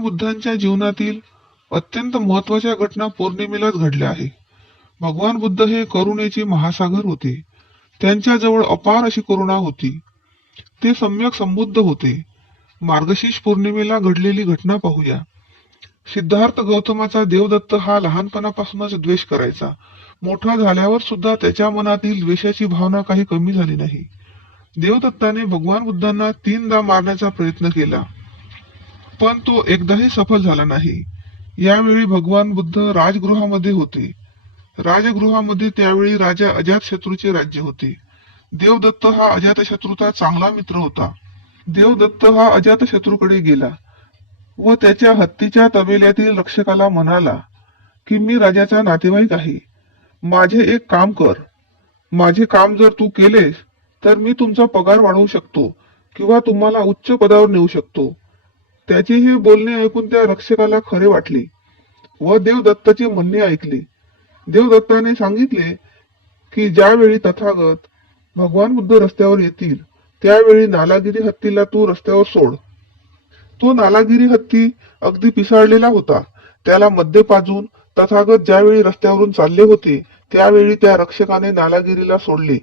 बुद्धांच्या जीवनातील अत्यंत महत्त्वाच्या घटना पौर्णिमेलाच घडल्या आहे भगवान बुद्ध हे करुणेचे महासागर होते. त्यांच्याजवळ अपार अशी करुणा होती. ते सम्यक संबुद्ध होते. मार्गशीर्ष पौर्णिमेला घडलेली घटना पाहूया. सिद्धार्थ गौतमाचा देवदत्त हा लहानपणापासूनच द्वेष करायचा. मोठा झाल्यावर सुद्धा त्याच्या मनातील द्वेषाची भावना काही कमी झाली नाही. देवदत्ताने भगवान बुद्धांना तीनदा मारण्याचा प्रयत्न केला. पण तो एकदाही सफल झाला नाही. यावेळी भगवान बुद्ध राजगृहामध्ये होते. राजगृहामध्ये त्यावेळी राजा अजातशत्रूचे राज्य होते. देवदत्त हा अजातशत्रूचा चांगला मित्र होता. देवदत्त हा अजातशत्रूकडे गेला व त्याच्या हत्तीच्या तबेल्यातील रक्षकाला म्हणाला की मी राजाचा नातेवाईक आहे. माझे एक काम कर. माझे काम जर तू केलेस तर मी तुमचा पगार वाढवू शकतो किंवा तुम्हाला उच्च पदावर नेऊ शकतो. त्याचे हे बोलणे ऐकून त्या रक्षकाला खरे वाटले व देवदत्ताचे म्हणणे ऐकले. देवदत्ताने सांगितले की ज्यावेळी तथागत भगवान बुद्ध रस्त्यावर येतील त्यावेळी नालागिरी हत्तीला तू रस्त्यावर सोड. तो नालागिरी हत्ती अगदी पिसाळलेला होता. त्याला मध्ये पाजून तथागत ज्यावेळी रस्त्यावरून चालले होते त्यावेळी त्या रक्षकाने नालागिरीला सोडले.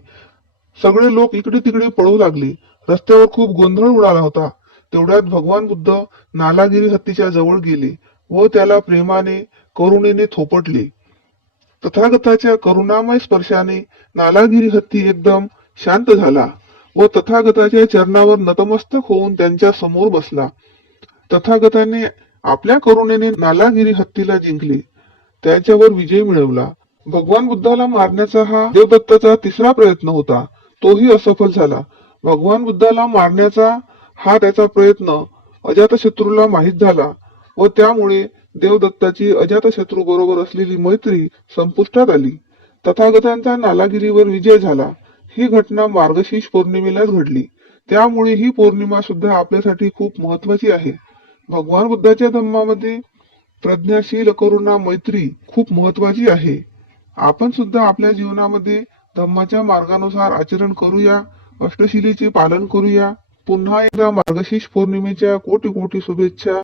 सगळे लोक इकडे तिकडे पळू लागले. रस्त्यावर खूप गोंधळ उडाला होता. तेवढ्यात भगवान बुद्ध नालागिरी हत्तीच्या जवळ गेले व त्याला प्रेमाने करुणेने थोपटले. तथागताच्या करुणामय स्पर्शाने नालागिरी हत्ती एकदम शांत झाला व तथागताच्या चरणावर नतमस्तक होऊन त्यांच्यासमोर बसला. तथागताने आपल्या करुणेने नालागिरी हत्तीला जिंकले. त्याच्यावर विजय मिळवला. भगवान बुद्धाला मारण्याचा हा देवदत्ताचा तिसरा प्रयत्न होता. तोही असफल झाला. भगवान बुद्धाला मारण्याचा हा त्याचा प्रयत्न अजातशत्रूला माहीत झाला व त्यामुळे देवदत्ताची अजातशत्रू बरोबर असलेली मैत्री संपुष्टात आली. तथागतांचा नालागिरीवर विजय झाला. ही घटना मार्गशीर्ष पौर्णिमेलाच घडली. त्यामुळे ही पौर्णिमा सुद्धा आपल्यासाठी खूप महत्वाची आहे. भगवान बुद्धाच्या धम्मामध्ये प्रज्ञाशील करुणा मैत्री खूप महत्वाची आहे. आपण सुद्धा आपल्या जीवनामध्ये धम्माच्या मार्गानुसार आचरण करूया अष्टशिलेचे पालन करूया पुन्हा एकदा मार्गशीर्ष पौर्णिमेच्या कोटी कोटी शुभेच्छा.